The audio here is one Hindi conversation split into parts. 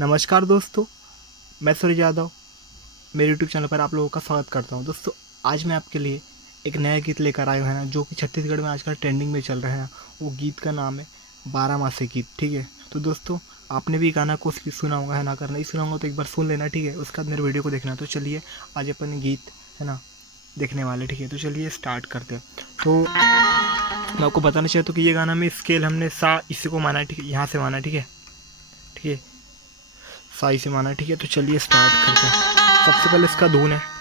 नमस्कार दोस्तों, मैं सूरज यादव मेरे यूट्यूब चैनल पर आप लोगों का स्वागत करता हूं। दोस्तों, आज मैं आपके लिए एक नया गीत लेकर आया हूं है ना, जो कि छत्तीसगढ़ में आजकल ट्रेंडिंग में चल रहा है ना। वो गीत का नाम है बारामासी गीत। ठीक है, तो दोस्तों आपने भी गाना को सुना होगा है ना। अगर नहीं सुना होगा तो एक बार सुन लेना, ठीक है। उसके बाद मेरे वीडियो को देखना। तो चलिए आज अपन गीत है ना देखने वाले, ठीक है। तो चलिए स्टार्ट करते हैं। तो मैं आपको बताना चाहता हूँ कि ये गाना में स्केल हमने सा इसी को माना है, ठीक है। यहाँ से माना, ठीक है, ठीक है, साई से माना, ठीक है। तो चलिए स्टार्ट करते हैं। सबसे पहले इसका धुन है।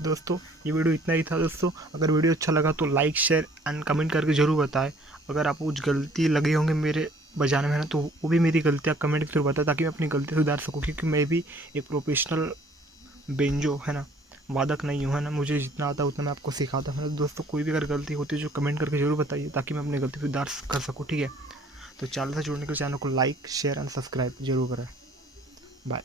दोस्तों ये वीडियो इतना ही था। दोस्तों अगर वीडियो अच्छा लगा तो लाइक शेयर एंड कमेंट करके ज़रूर बताएं। अगर आपको कुछ गलती लगी होंगे मेरे बजाने में ना, तो वो भी मेरी गलतियाँ कमेंट के थ्रू बताएं, ताकि मैं अपनी गलती सुधार सकूँ। क्योंकि मैं भी एक प्रोफेशनल बेंजो है ना वादक नहीं हूँ है ना। मुझे जितना आता है उतना मैं आपको सिखाता हूँ। दोस्तों कोई भी अगर गलती होती है जो कमेंट करके ज़रूर बताइए, ताकि मैं अपनी गलती सुधार कर सकूँ, ठीक है। तो चैनल से जुड़ने के लिए चैनल को लाइक शेयर एंड सब्सक्राइब जरूर करें। बाय।